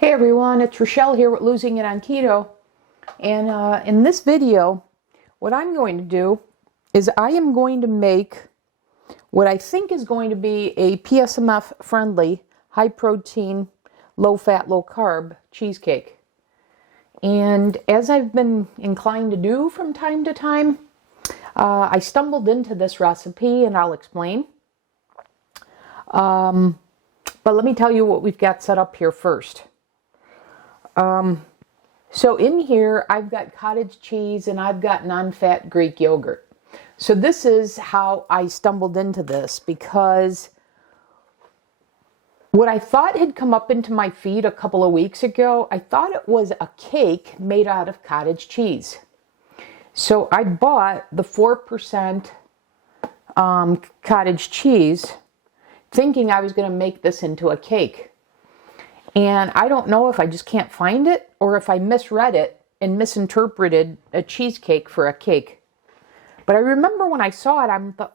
Hey everyone, it's Rochelle here with Losing It on Keto. And in this video, what I'm going to do is I am going to make what I think is going to be a PSMF friendly, high protein, low fat, low carb cheesecake. And as I've been inclined to do from time to time, I stumbled into this recipe and I'll explain. But let me tell you what we've got set up here first. So in here, I've got cottage cheese and I've got non-fat Greek yogurt. So this is how I stumbled into this, because what I thought had come up into my feed a couple of weeks ago, I thought it was a cake made out of cottage cheese. So I bought the 4% cottage cheese, thinking I was going to make this into a cake. And I don't know if I just can't find it or if I misread it and misinterpreted a cheesecake for a cake. But I remember when I saw it,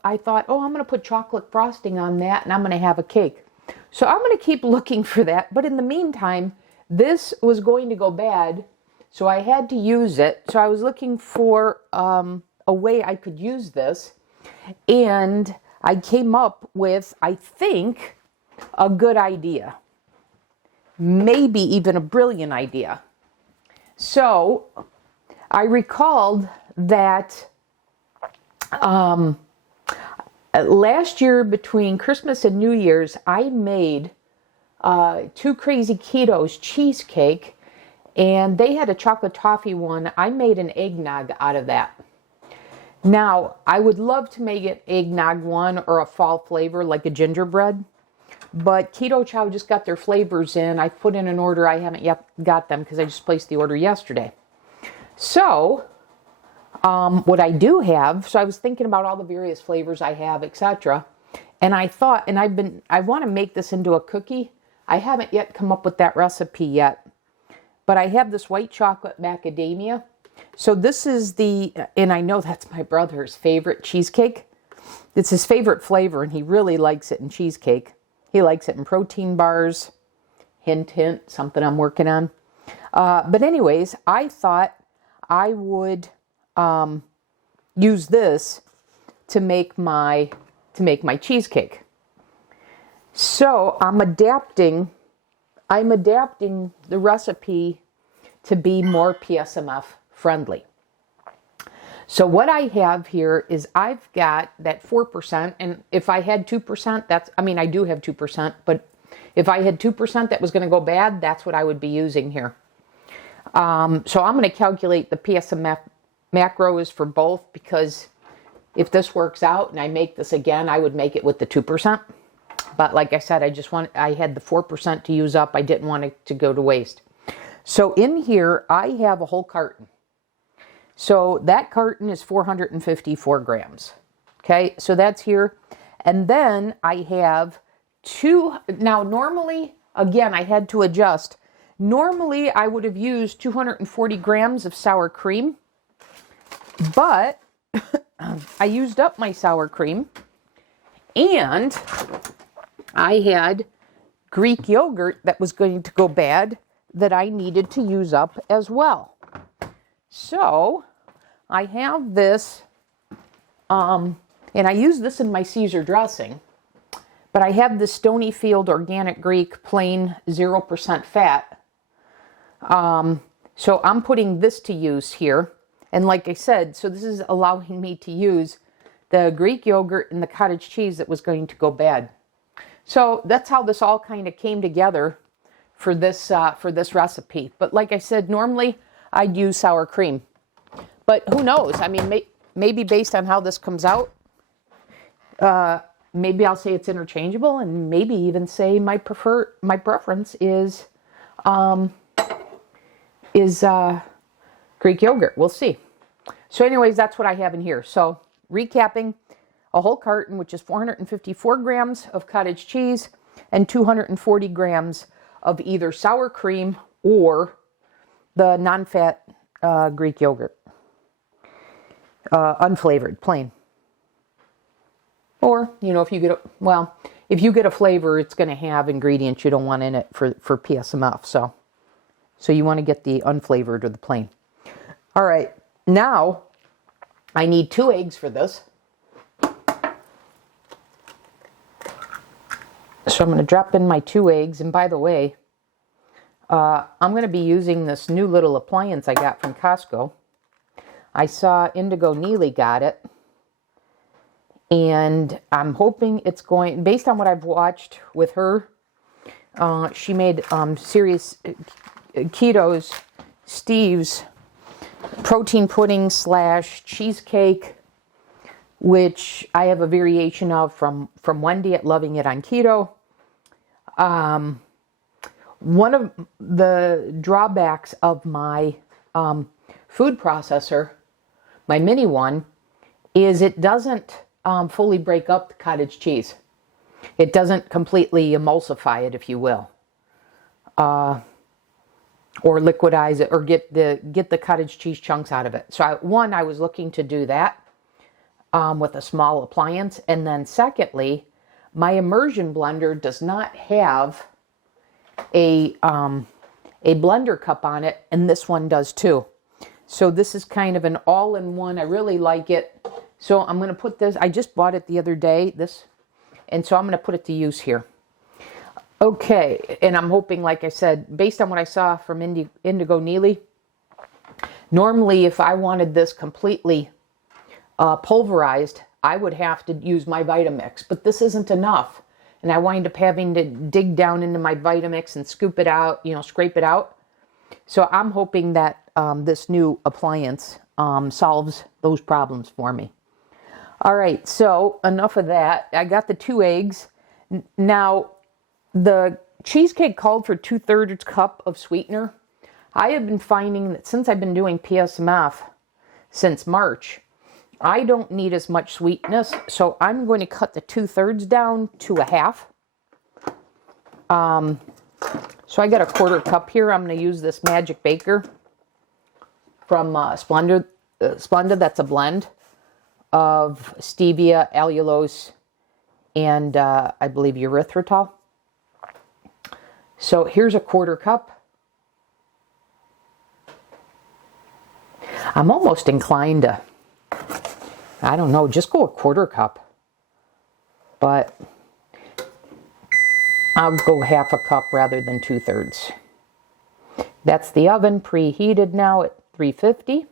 I thought, oh, I'm going to put chocolate frosting on that and I'm going to have a cake. So I'm going to keep looking for that. But in the meantime, this was going to go bad, so I had to use it. So I was looking for a way I could use this. And I came up with, I think, a good idea. Maybe even a brilliant idea. So I recalled that last year between Christmas and New Year's, I made two Crazy Ketos cheesecake, and they had a chocolate toffee one. I made an eggnog out of that. Now, I would love to make it eggnog one or a fall flavor like a gingerbread. But Keto Chow just got their flavors in. I put in an order. I haven't yet got them because I just placed the order yesterday. So, what I do have, so I was thinking about all the various flavors I have, etc. And I thought, and I want to make this into a cookie. I haven't yet come up with that recipe yet. But I have this white chocolate macadamia. So this is and I know that's my brother's favorite cheesecake. It's his favorite flavor, and he really likes it in cheesecake. He likes it in protein bars. Hint, hint, something I'm working on. But anyways, I thought I would use this to make my cheesecake. So I'm adapting the recipe to be more PSMF friendly. So what I have here is I've got that 4%, and if I had 2%, I do have 2%, but if I had 2% that was going to go bad, that's what I would be using here. So I'm going to calculate the PSMF macros for both, because if this works out and I make this again, I would make it with the 2%. But like I said, I had the 4% to use up. I didn't want it to go to waste. So in here, I have a whole carton. So that carton is 454 grams. Okay, so that's here. And then I have now normally, again, I had to adjust. Normally I would have used 240 grams of sour cream, but I used up my sour cream, and I had Greek yogurt that was going to go bad that I needed to use up as well. So I have this, and I use this in my Caesar dressing, but I have this Stonyfield Organic Greek plain 0% fat. So I'm putting this to use here. And like I said, so this is allowing me to use the Greek yogurt and the cottage cheese that was going to go bad. So that's how this all kind of came together for this recipe. But like I said, normally I'd use sour cream. But who knows? I mean, maybe based on how this comes out, maybe I'll say it's interchangeable, and maybe even say my preference is Greek yogurt. We'll see. So anyways, that's what I have in here. So recapping, a whole carton, which is 454 grams of cottage cheese and 240 grams of either sour cream or the non-fat Greek yogurt. Unflavored, plain. Or, if you get a flavor, it's going to have ingredients you don't want in it for PSMF. So So you want to get the unflavored or the plain. All right, now I need 2 eggs for this. So I'm going to drop in my 2 eggs. And by the way, I'm going to be using this new little appliance I got from Costco. I saw Indigo Neely got it. And I'm hoping it's going, based on what I've watched with her, she made serious Keto's, Steve's protein pudding / cheesecake, which I have a variation of from Wendy at Loving It on Keto. One of the drawbacks of my food processor, my mini one, is it doesn't fully break up the cottage cheese. It doesn't completely emulsify it, if you will, or liquidize it, or get the cottage cheese chunks out of it. So I was looking to do that with a small appliance, and then secondly, my immersion blender does not have a blender cup on it, and this one does too. So this is kind of an all-in-one. I really like it. So I'm going to put this, I just bought it the other day, and so I'm going to put it to use here. Okay, and I'm hoping, like I said, based on what I saw from Indigo Neely, normally if I wanted this completely pulverized, I would have to use my Vitamix, but this isn't enough. And I wind up having to dig down into my Vitamix and scoop it out, scrape it out. So I'm hoping that this new appliance solves those problems for me. All right, so enough of that. I got the 2 eggs. Now, the cheesecake called for 2/3 cup of sweetener. I have been finding that since I've been doing PSMF since March, I don't need as much sweetness, so I'm going to cut the 2/3 down to 1/2. So I got a 1/4 cup here. I'm going to use this Magic Baker from Splenda. That's a blend of stevia, allulose, and I believe erythritol. So here's a 1/4 cup. I'm almost inclined to, I don't know, just go a 1/4 cup. But I'll go 1/2 cup rather than 2/3. That's the oven preheated now at 350.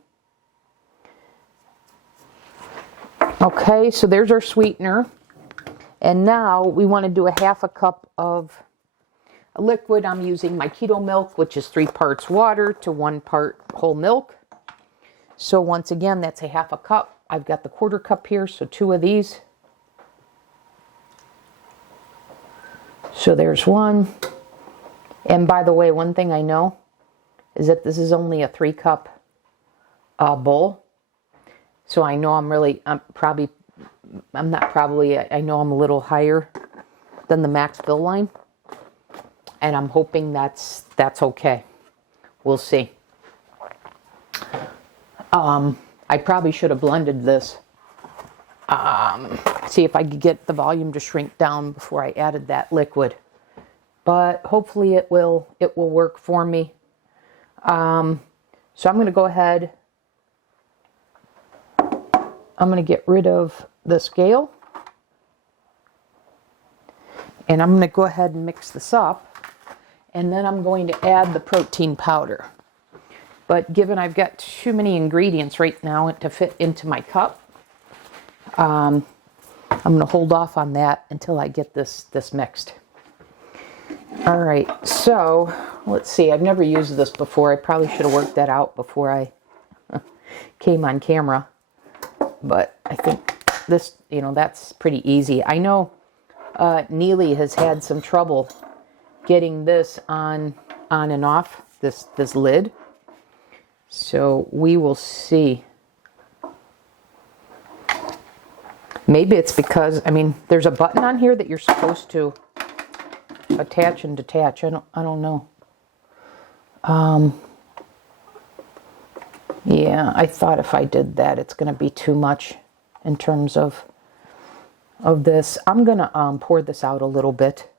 Okay, so there's our sweetener. And now we want to do a 1/2 cup of a liquid. I'm using my keto milk, which is 3 parts water to 1 part whole milk. So once again, that's a 1/2 cup. I've got the 1/4 cup here, so 2 of these. So there's 1. And by the way, one thing I know is that this is only a 3 cup bowl. So I know I know I'm a little higher than the max fill line. And I'm hoping that's okay. We'll see. I probably should have blended this. See if I could get the volume to shrink down before I added that liquid. But hopefully it will work for me. So I'm going to go ahead. I'm going to get rid of the scale. And I'm going to go ahead and mix this up. And then I'm going to add the protein powder. But given I've got too many ingredients right now to fit into my cup, I'm going to hold off on that until I get this mixed. All right, so let's see. I've never used this before. I probably should have worked that out before I came on camera. But I think this, that's pretty easy. I know Neely has had some trouble getting this on and off, this lid. So we will see. Maybe it's because, there's a button on here that you're supposed to attach and detach. I don't know. Yeah, I thought if I did that, it's going to be too much in terms of this. I'm going to pour this out a little bit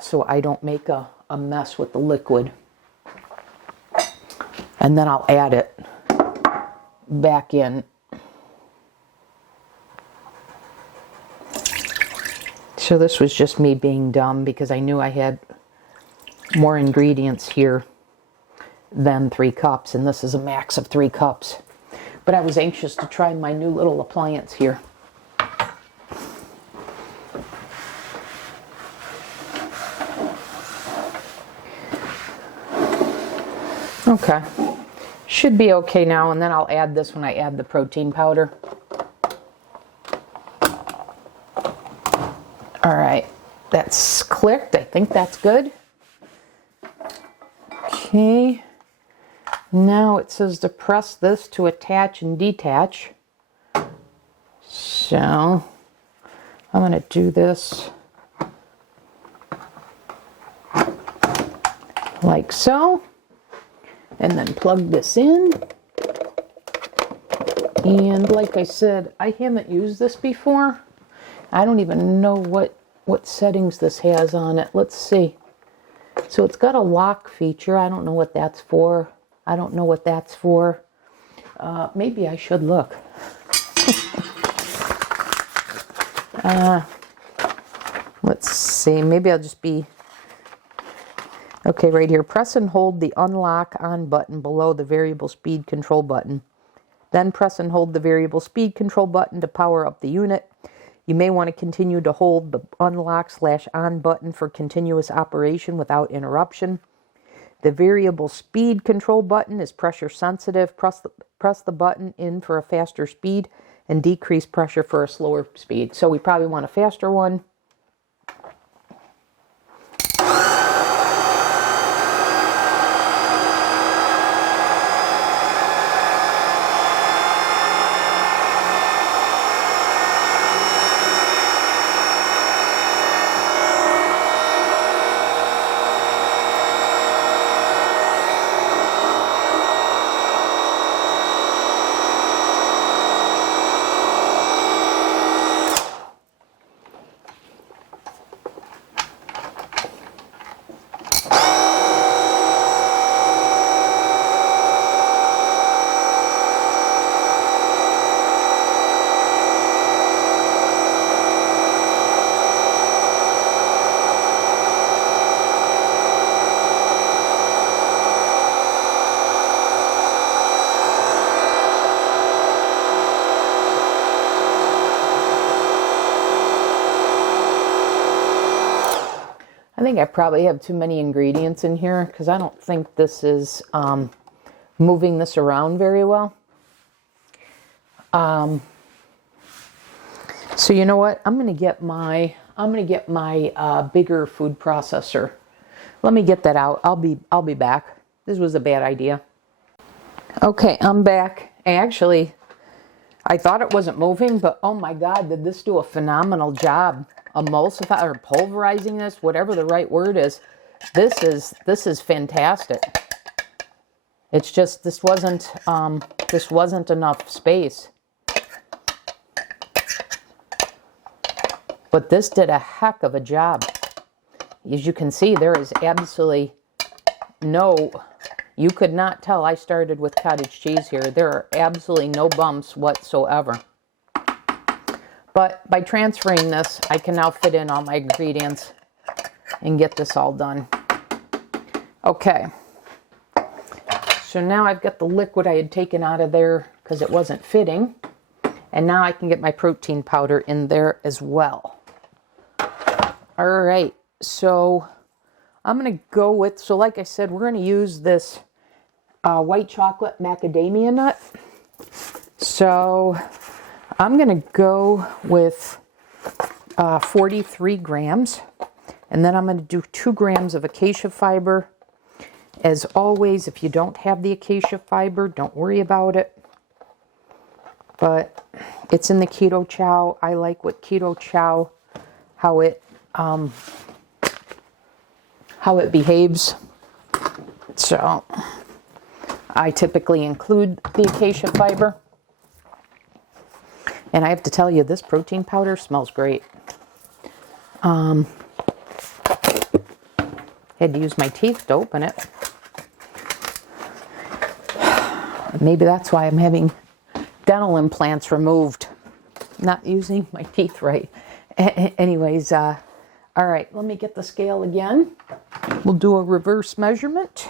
so I don't make a mess with the liquid. And then I'll add it back in. So this was just me being dumb because I knew I had more ingredients here than 3 cups, and this is a max of 3 cups. But I was anxious to try my new little appliance here. Okay, should be okay now, and then I'll add this when I add the protein powder. All right, that's clicked. I think that's good. Okay, now it says to press this to attach and detach. So I'm going to do this like so, and then plug this in. And like I said, I haven't used this before. I don't even know what settings this has on it. Let's see. So it's got a lock feature. I don't know what that's for. I don't know what that's for. Maybe I should look. Let's see. Maybe I'll just be... Okay, right here. Press and hold the unlock on button below the variable speed control button. Then press and hold the variable speed control button to power up the unit. You may want to continue to hold the unlock/on button for continuous operation without interruption. The variable speed control button is pressure sensitive. Press the button in for a faster speed and decrease pressure for a slower speed. So we probably want a faster one. I think I probably have too many ingredients in here because I don't think this is moving this around very well. So you know what? I'm gonna get my bigger food processor. Let me get that out. I'll be back. This was a bad idea. Okay, I'm back. I thought it wasn't moving, but oh my God, did this do a phenomenal job emulsifying or pulverizing this, whatever the right word is. This is fantastic. It's just this wasn't enough space. But this did a heck of a job. As you can see, there is absolutely you could not tell I started with cottage cheese here. There are absolutely no bumps whatsoever. But by transferring this, I can now fit in all my ingredients and get this all done. Okay. So now I've got the liquid I had taken out of there because it wasn't fitting. And now I can get my protein powder in there as well. All right. So I'm going to go with, so like I said, we're going to use this white chocolate macadamia nut. So I'm going to go with 43 grams. And then I'm going to do 2 grams of acacia fiber. As always, if you don't have the acacia fiber, don't worry about it. But it's in the keto chow. I like what keto chow, how it behaves. So I typically include the acacia fiber. And I have to tell you, this protein powder smells great. Had to use my teeth to open it. Maybe that's why I'm having dental implants removed. Not using my teeth right. Anyways, all right, let me get the scale again. We'll do a reverse measurement.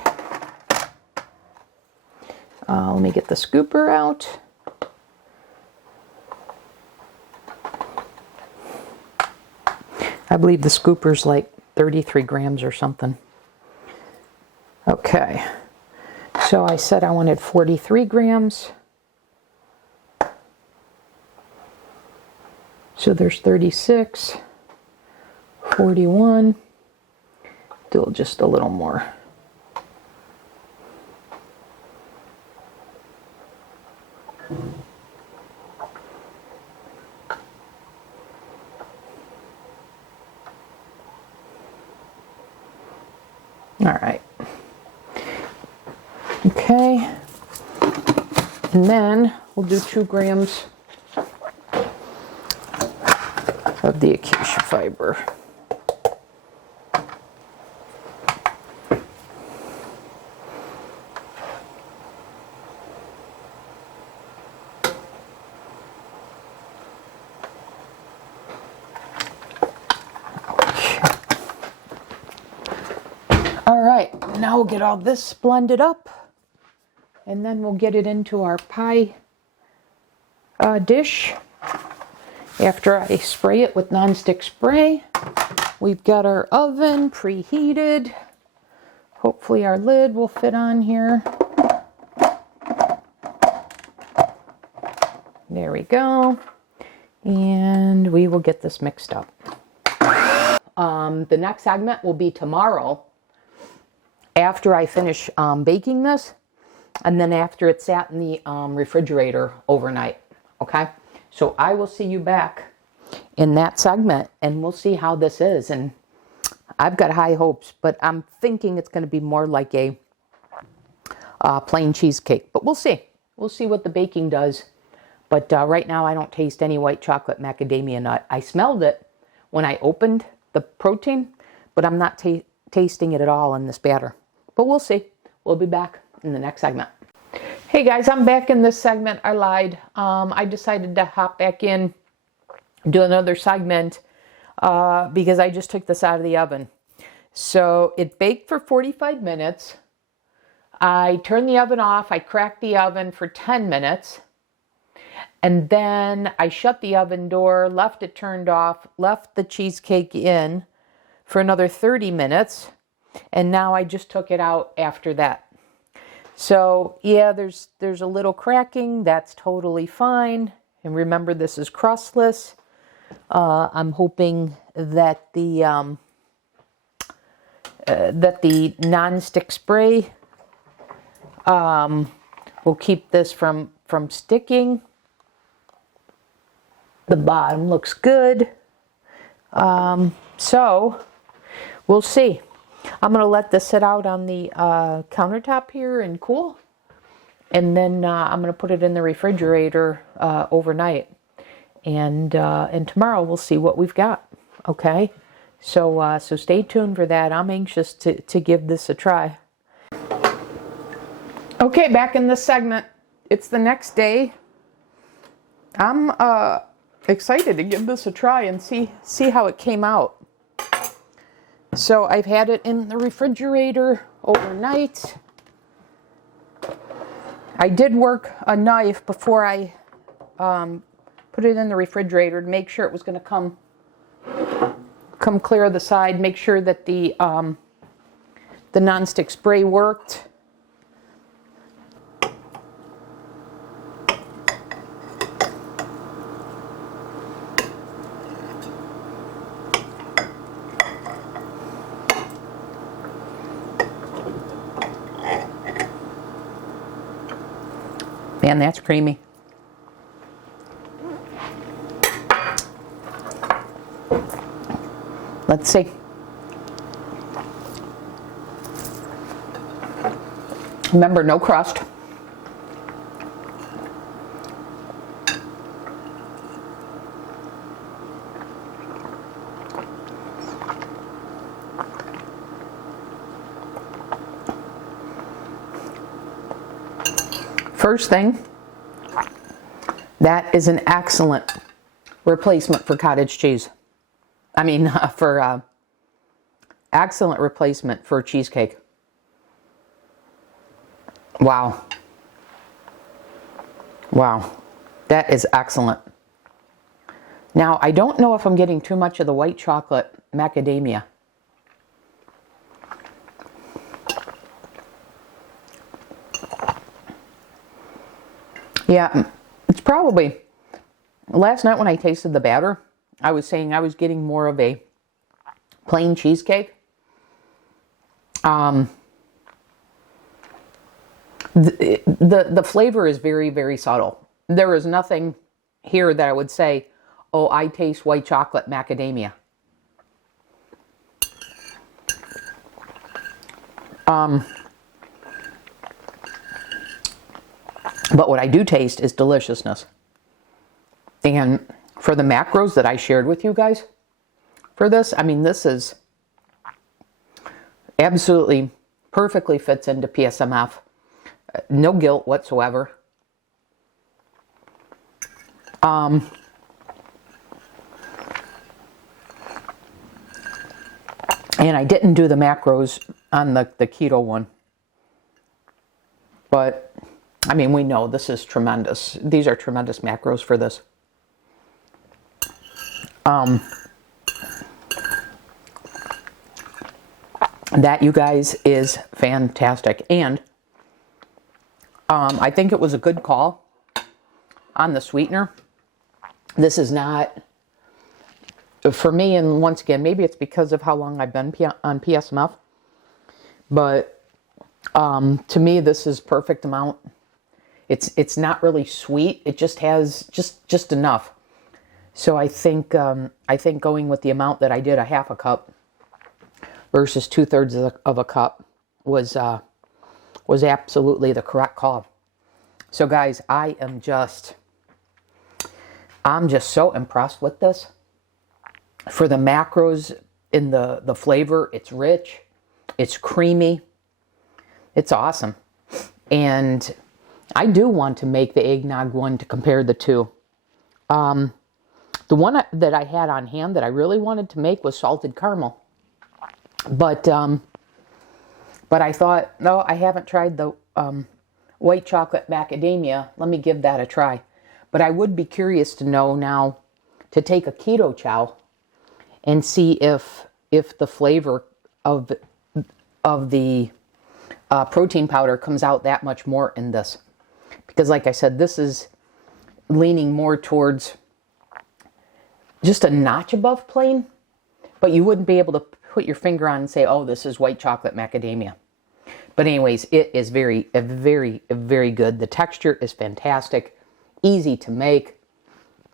Let me get the scooper out. I believe the scooper's like 33 grams or something. Okay, so I said I wanted 43 grams. So there's 36, 41, do just a little more. All right. Okay. And then we'll do 2 grams of the acacia fiber. All right, now we'll get all this blended up, and then we'll get it into our pie dish. After I spray it with nonstick spray, we've got our oven preheated. Hopefully our lid will fit on here. There we go. And we will get this mixed up. The next segment will be tomorrow after I finish baking this, and then after it's sat in the refrigerator overnight. Okay? So I will see you back in that segment, and we'll see how this is. And I've got high hopes, but I'm thinking it's going to be more like a plain cheesecake. But we'll see. We'll see what the baking does. But right now I don't taste any white chocolate macadamia nut. I smelled it when I opened the protein, but I'm not tasting it at all in this batter. But we'll see. We'll be back in the next segment. Hey guys, I'm back in this segment. I lied. I decided to hop back in, do another segment, because I just took this out of the oven. So it baked for 45 minutes. I turned the oven off. I cracked the oven for 10 minutes. And then I shut the oven door, left it turned off, left the cheesecake in for another 30 minutes. And now I just took it out after that. So yeah, there's a little cracking. That's totally fine. And remember, this is crustless. I'm hoping that the non-stick spray will keep this from sticking. The bottom looks good. So we'll see. I'm going to let this sit out on the countertop here and cool. And then I'm going to put it in the refrigerator overnight. And tomorrow we'll see what we've got. Okay? So stay tuned for that. I'm anxious to give this a try. Okay, back in this segment. It's the next day. I'm excited to give this a try and see how it came out. So I've had it in the refrigerator overnight. I did work a knife before I put it in the refrigerator to make sure it was going to come clear of the side. Make sure that the nonstick spray worked. Man, that's creamy. Let's see. Remember, no crust. First thing, that is an excellent replacement for cottage cheese. I mean, for excellent replacement for cheesecake. Wow. Wow. That is excellent. Now, I don't know if I'm getting too much of the white chocolate macadamia. Yeah, it's probably, last night when I tasted the batter, I was saying I was getting more of a plain cheesecake. The flavor is very, very subtle. There is nothing here that I would say, oh, I taste white chocolate macadamia. But what I do taste is deliciousness. And for the macros that I shared with you guys for this, I mean, this is absolutely perfectly fits into PSMF. No guilt whatsoever. And I didn't do the macros on the keto one. But, I mean, we know this is tremendous. These are tremendous macros for this. That, you guys, is fantastic. And I think it was a good call on the sweetener. This is not, for me, and once again, maybe it's because of how long I've been on PSMF, but to me, this is perfect amount. It's not really sweet. It just has just enough. So I think going with the amount that I did, a half a cup versus 2/3 of a cup, was absolutely the correct call. So guys, I'm just so impressed with this. For the macros in the flavor, it's rich, it's creamy, it's awesome. And I do want to make the eggnog one to compare the two. The one that I had on hand that I really wanted to make was salted caramel. But I thought, no, I haven't tried the white chocolate macadamia. Let me give that a try. But I would be curious to know now, to take a keto chow and see if the flavor of the protein powder comes out that much more in this. Because like I said, this is leaning more towards just a notch above plain, but you wouldn't be able to put your finger on and say, oh, this is white chocolate macadamia. But anyways, it is very, very, very good. The texture is fantastic, easy to make.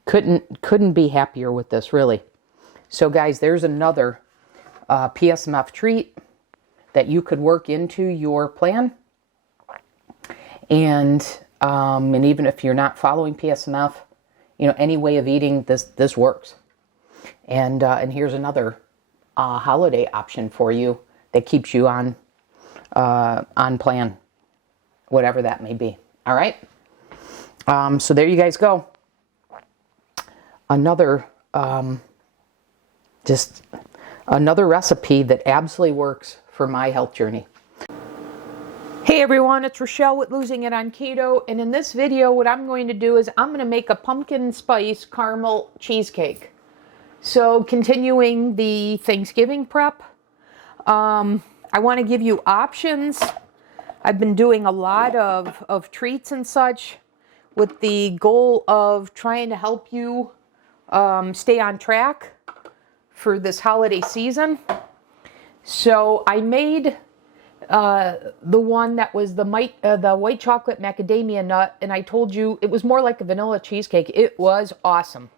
Couldn't be happier with this, really. So guys, there's another PSMF treat that you could work into your plan. And even if you're not following PSMF, you know, any way of eating this works. And here's another holiday option for you that keeps you on plan, whatever that may be. All right. So there you guys go. Another just another recipe that absolutely works for my health journey. Hey everyone, it's Rochelle with Losing It on Keto, and in this video what I'm going to do is I'm going to make a pumpkin spice caramel cheesecake. So continuing the Thanksgiving prep, I want to give you options. I've been doing a lot of treats and such with the goal of trying to help you stay on track for this holiday season. So I made the one that was the white chocolate macadamia nut, and I told you it was more like a vanilla cheesecake. It was awesome.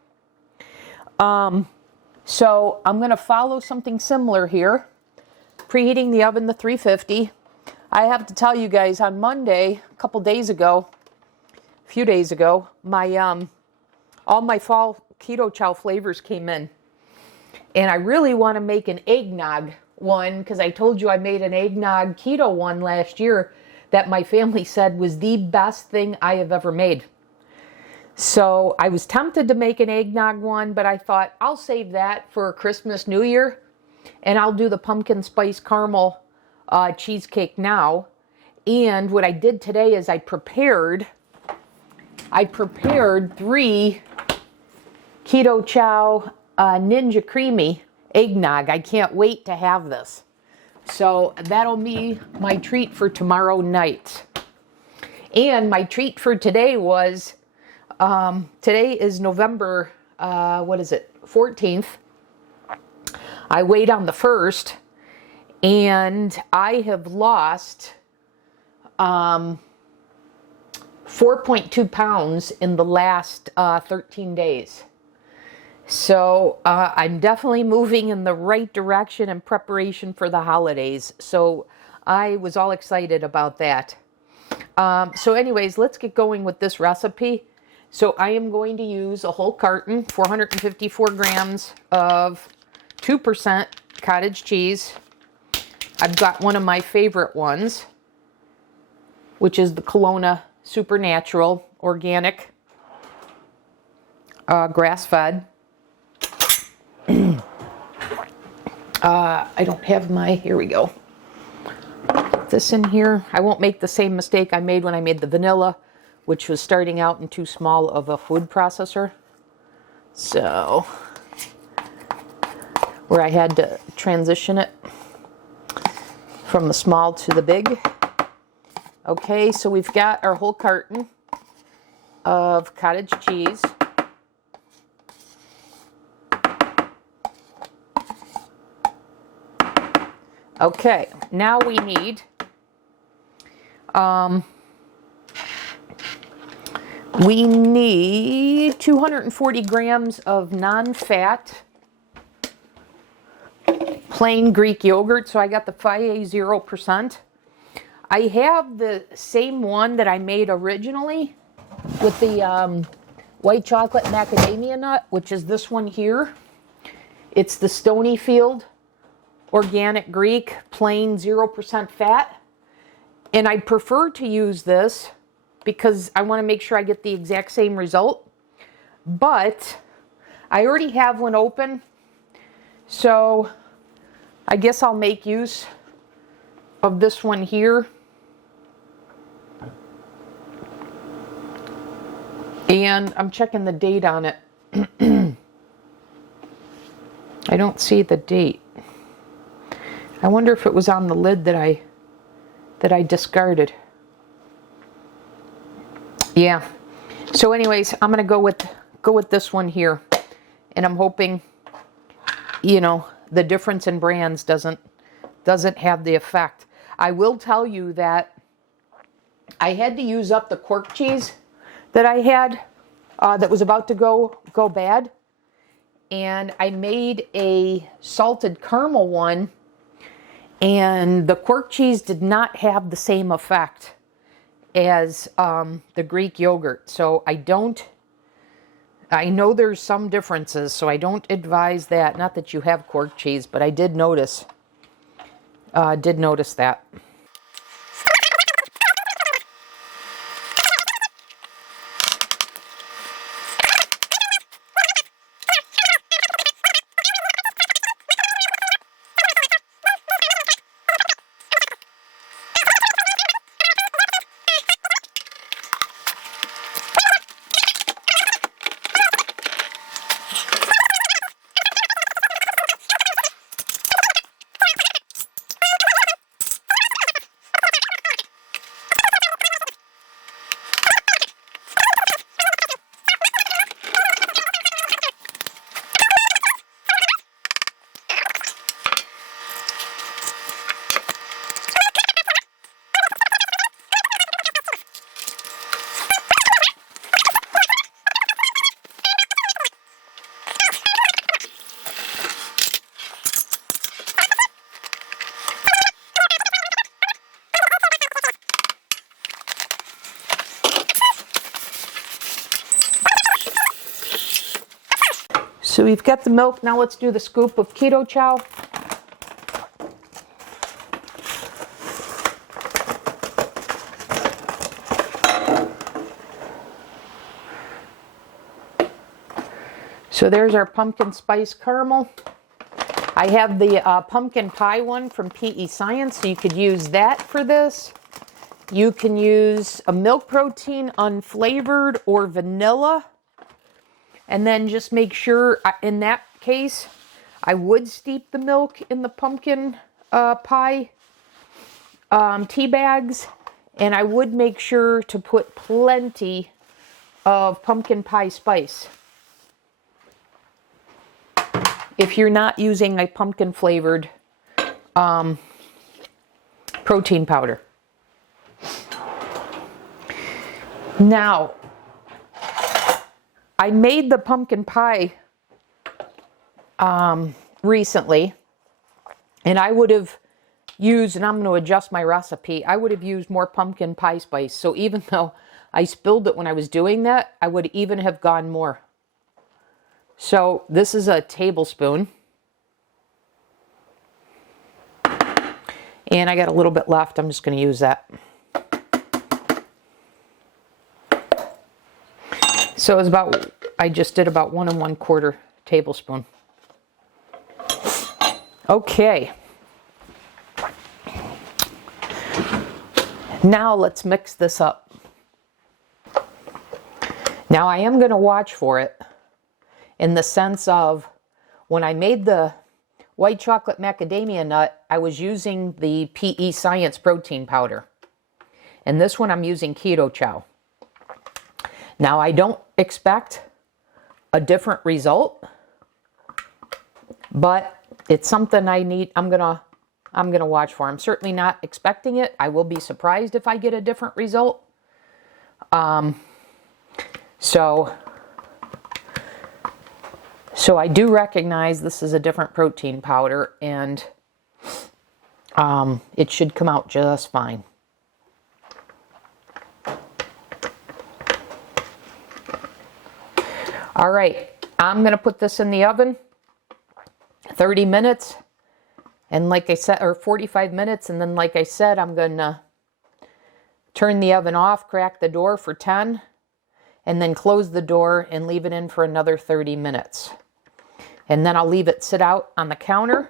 So I'm going to follow something similar here. Preheating the oven to 350. I have to tell you guys, on Monday, a few days ago, my all my fall keto chow flavors came in. And I really want to make an eggnog one, because I told you I made an eggnog keto one last year that my family said was the best thing I have ever made. So I was tempted to make an eggnog one, but I thought I'll save that for Christmas, New Year, and I'll do the pumpkin spice caramel cheesecake now. And what I did today is I prepared 3 Keto Chow Ninja Creamy eggnog. I can't wait to have this. So that'll be my treat for tomorrow night. And my treat for today was, today is November, 14th. I weighed on the 1st, and I have lost 4.2 pounds in the last 13 days. So I'm definitely moving in the right direction in preparation for the holidays. So I was all excited about that. So anyways, let's get going with this recipe. So I am going to use a whole carton, 454 grams of 2% cottage cheese. I've got one of my favorite ones, which is the Kelowna Supernatural Organic, grass-fed. I don't have my, here we go. Put this in here. I won't make the same mistake I made when I made the vanilla, which was starting out in too small of a food processor. So, where I had to transition it from the small to the big. Okay, so we've got our whole carton of cottage cheese. Okay, now we need 240 grams of non-fat plain Greek yogurt. So I got the Fage 0%. I have the same one that I made originally with the white chocolate macadamia nut, which is this one here. It's the Stonyfield Organic Greek, plain 0% fat. And I prefer to use this because I want to make sure I get the exact same result. But I already have one open, so I guess I'll make use of this one here. And I'm checking the date on it. I don't see the date. I wonder if it was on the lid that I discarded. Yeah. So anyways, I'm gonna go with this one here, and I'm hoping, you know, the difference in brands doesn't have the effect. I will tell you that I had to use up the cork cheese that I had that was about to go bad, and I made a salted caramel one. And the cork cheese did not have the same effect as the Greek yogurt. So I know there's some differences, so I don't advise that. Not that you have cork cheese, but I did notice that. So we've got the milk. Now let's do the scoop of Keto Chow. So there's our pumpkin spice caramel. I have the pumpkin pie one from PE Science, so you could use that for this. You can use a milk protein unflavored or vanilla. And then just make sure, in that case, I would steep the milk in the pumpkin pie tea bags. And I would make sure to put plenty of pumpkin pie spice. If you're not using a pumpkin flavored protein powder. Now, I made the pumpkin pie recently, and I would have used, and I'm going to adjust my recipe, I would have used more pumpkin pie spice. So even though I spilled it when I was doing that, I would even have gone more. So this is a tablespoon. And I got a little bit left. I'm just going to use that. So it's about, I just did about 1 1/4 tablespoon. Okay. Now let's mix this up. Now I am going to watch for it in the sense of when I made the white chocolate macadamia nut, I was using the PE Science protein powder. And this one I'm using Keto Chow. Now I don't expect a different result, but it's something I need. I'm gonna watch for. I'm certainly not expecting it. I will be surprised if I get a different result. So I do recognize this is a different protein powder, and it should come out just fine. All right, I'm going to put this in the oven 30 minutes, and like I said, or 45 minutes, and then like I said, I'm going to turn the oven off, crack the door for 10, and then close the door and leave it in for another 30 minutes. And then I'll leave it sit out on the counter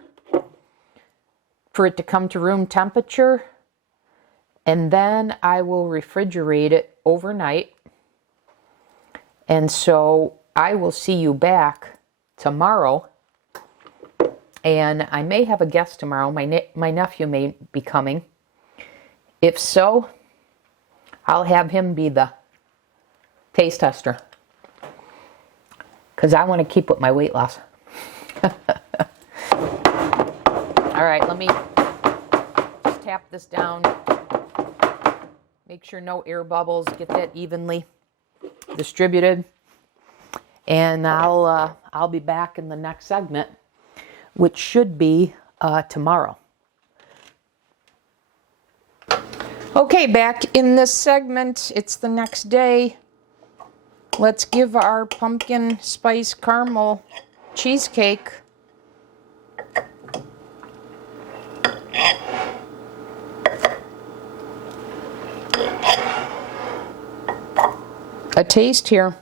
for it to come to room temperature, and then I will refrigerate it overnight. And so I will see you back tomorrow, and I may have a guest tomorrow. My nephew may be coming. If so, I'll have him be the taste tester, because I want to keep with my weight loss. All right, let me just tap this down. Make sure no air bubbles. Get that evenly distributed. And I'll be back in the next segment, which should be tomorrow. Okay, back in this segment. It's the next day. Let's give our pumpkin spice caramel cheesecake a taste here.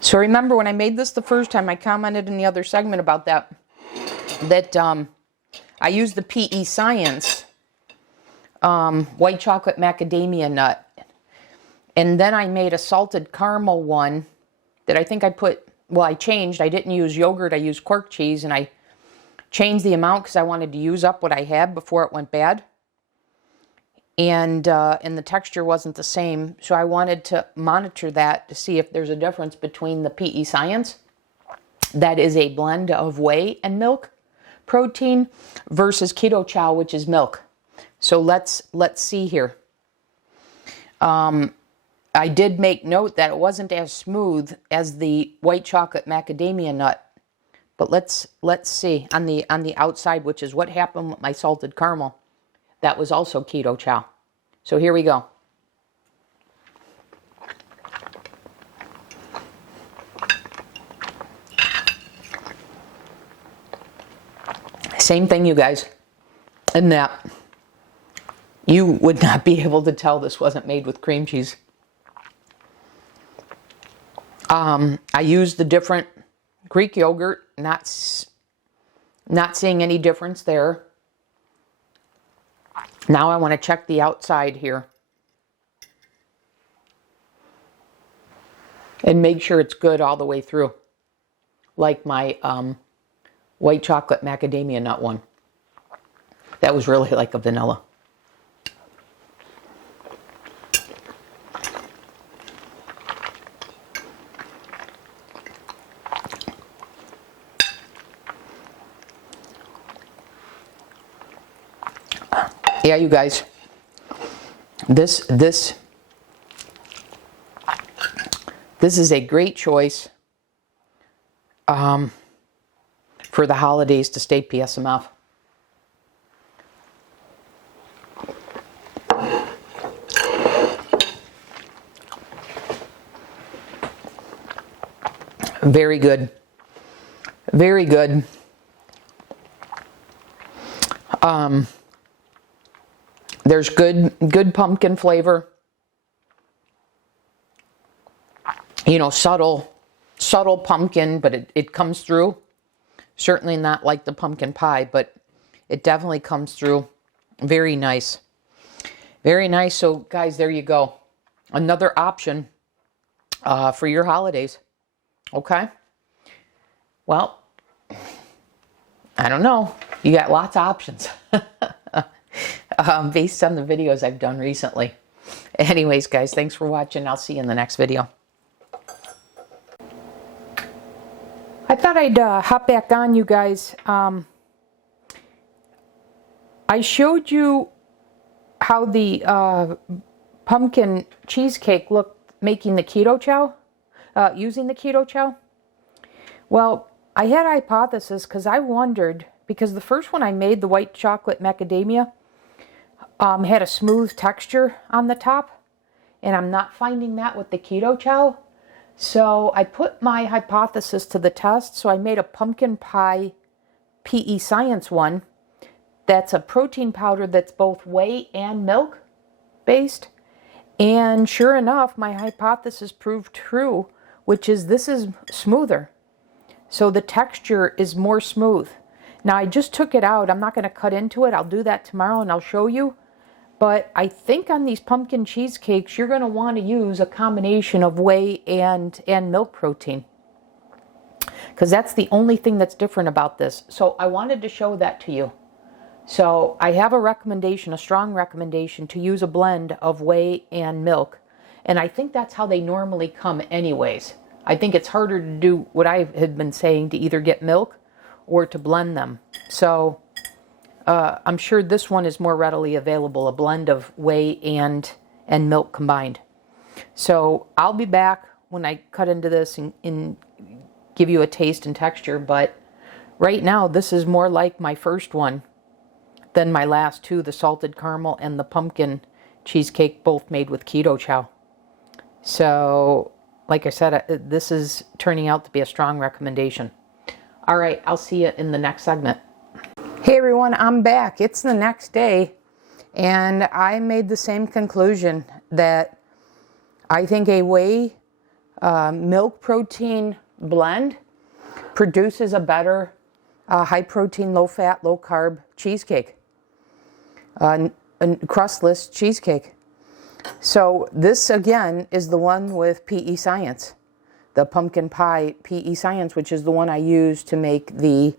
So remember when I made this the first time, I commented in the other segment about that I used the PE Science white chocolate macadamia nut. And then I made a salted caramel one that I think I put, well, I changed. I didn't use yogurt. I used quark cheese, and I changed the amount because I wanted to use up what I had before it went bad. And the texture wasn't the same, so I wanted to monitor that to see if there's a difference between the PE Science, that is a blend of whey and milk protein, versus Keto Chow, which is milk. So let's see here. I did make note that it wasn't as smooth as the white chocolate macadamia nut, but let's see on the outside, which is what happened with my salted caramel. That was also Keto Chow. So here we go. Same thing, you guys, in that you would not be able to tell this wasn't made with cream cheese. I used the different Greek yogurt, not seeing any difference there. Now I want to check the outside here and make sure it's good all the way through, like my white chocolate macadamia nut one. That was really like a vanilla. Yeah, you guys, this is a great choice for the holidays to stay PSMF. Very good. Very good. There's good pumpkin flavor. You know, subtle pumpkin, but it comes through. Certainly not like the pumpkin pie, but it definitely comes through. Very nice. Very nice. So, guys, there you go. Another option for your holidays. Okay? Well, I don't know. You got lots of options. Based on the videos I've done recently. Anyways, guys, thanks for watching. I'll see you in the next video. I thought I'd hop back on, you guys. I showed you how the pumpkin cheesecake looked making the keto chow, using the keto chow. Well, I had a hypothesis because I wondered, because the first one I made, the white chocolate macadamia, had a smooth texture on the top, and I'm not finding that with the keto chow. So I put my hypothesis to the test. So I made a pumpkin pie PE Science one. That's a protein powder that's both whey and milk based. And sure enough, my hypothesis proved true, which is this is smoother. So the texture is more smooth. Now I just took it out. I'm not going to cut into it. I'll do that tomorrow and I'll show you. But I think on these pumpkin cheesecakes, you're going to want to use a combination of whey and milk protein, because that's the only thing that's different about this. So I wanted to show that to you. So I have a recommendation, a strong recommendation, to use a blend of whey and milk. And I think that's how they normally come anyways. I think it's harder to do what I had been saying, to either get milk or to blend them. So I'm sure this one is more readily available, a blend of whey and milk combined. So I'll be back when I cut into this and give you a taste and texture. But right now, this is more like my first one than my last two, the salted caramel and the pumpkin cheesecake, both made with keto chow. So, like I said, this is turning out to be a strong recommendation. All right, I'll see you in the next segment. Hey everyone, I'm back. It's the next day, and I made the same conclusion that I think a whey milk protein blend produces a better high protein, low fat, low carb cheesecake, a crustless cheesecake. So this again is the one with PE Science, the pumpkin pie PE Science, which is the one I use to make the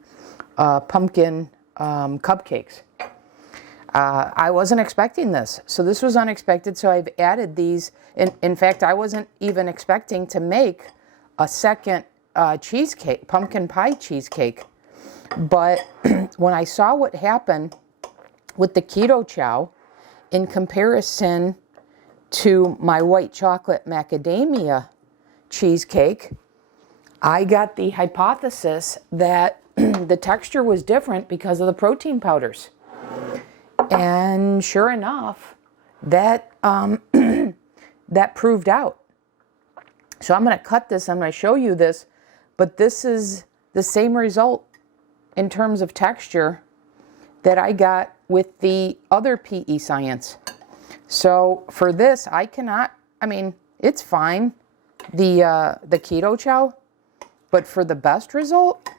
pumpkin cupcakes. I wasn't expecting this. So this was unexpected. So I've added these. In fact, I wasn't even expecting to make a second cheesecake, pumpkin pie cheesecake. But when I saw what happened with the keto chow in comparison to my white chocolate macadamia cheesecake, I got the hypothesis that the texture was different because of the protein powders. And sure enough, that that proved out. So I'm going to cut this, I'm going to show you this, but this is the same result in terms of texture that I got with the other PE Science. So for this, I cannot, I mean, it's fine, the Keto Chow, but for the best result,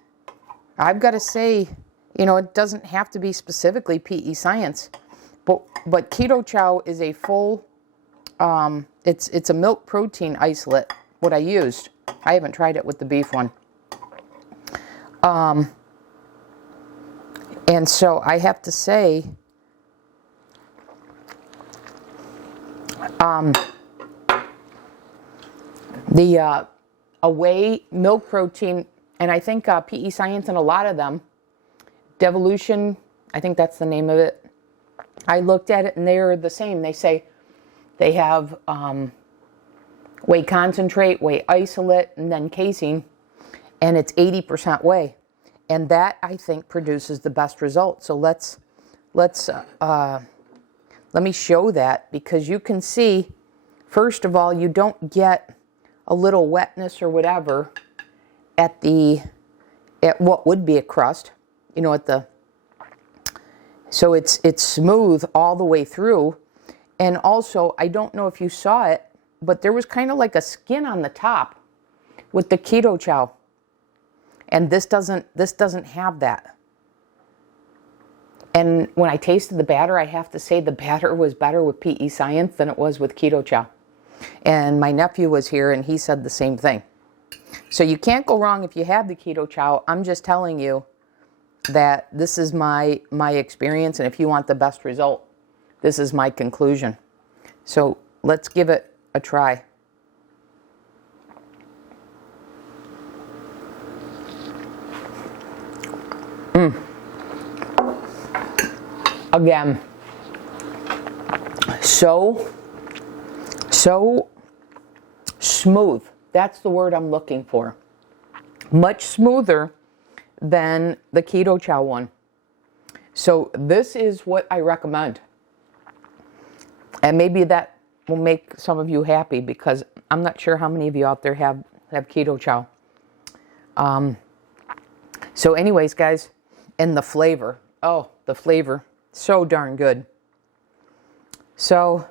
I've got to say, you know, it doesn't have to be specifically PE Science, but Keto Chow is a full, it's a milk protein isolate, what I used. I haven't tried it with the beef one. And so I have to say, the whey milk protein, and I think PE Science and a lot of them, Devolution, I think that's the name of it. I looked at it and they're the same. They say they have whey concentrate, whey isolate, and then casein, and it's 80% whey. And that, I think, produces the best result. So let me show that, because you can see, first of all, you don't get a little wetness or whatever at what would be a crust, you know, so it's smooth all the way through. And also, I don't know if you saw it, but there was kind of like a skin on the top with the Keto Chow. And this doesn't have that. And when I tasted the batter, I have to say the batter was better with PE Science than it was with Keto Chow. And my nephew was here and he said the same thing. So you can't go wrong if you have the Keto Chow. I'm just telling you that this is my experience, and if you want the best result, this is my conclusion. So let's give it a try. Again, so smooth. That's the word I'm looking for. Much smoother than the Keto Chow one. So this is what I recommend. And maybe that will make some of you happy, because I'm not sure how many of you out there have Keto Chow. So anyways, guys, and the flavor. Oh, the flavor. So darn good. So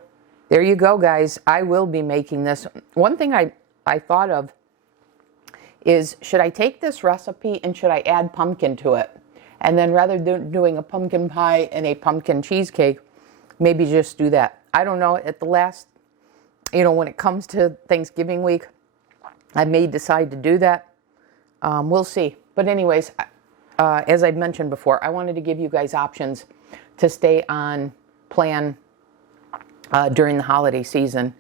there you go, guys. I will be making this. One thing I thought of is, should I take this recipe and should I add pumpkin to it? And then rather than doing a pumpkin pie and a pumpkin cheesecake, maybe just do that. I don't know. At the last, you know, when it comes to Thanksgiving week, I may decide to do that. We'll see. But anyways, as I've mentioned before, I wanted to give you guys options to stay on plan during the holiday season,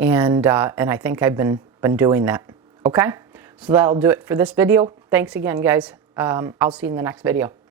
and I think I've been doing that. Okay, so that'll do it for this video. Thanks again, guys. I'll see you in the next video.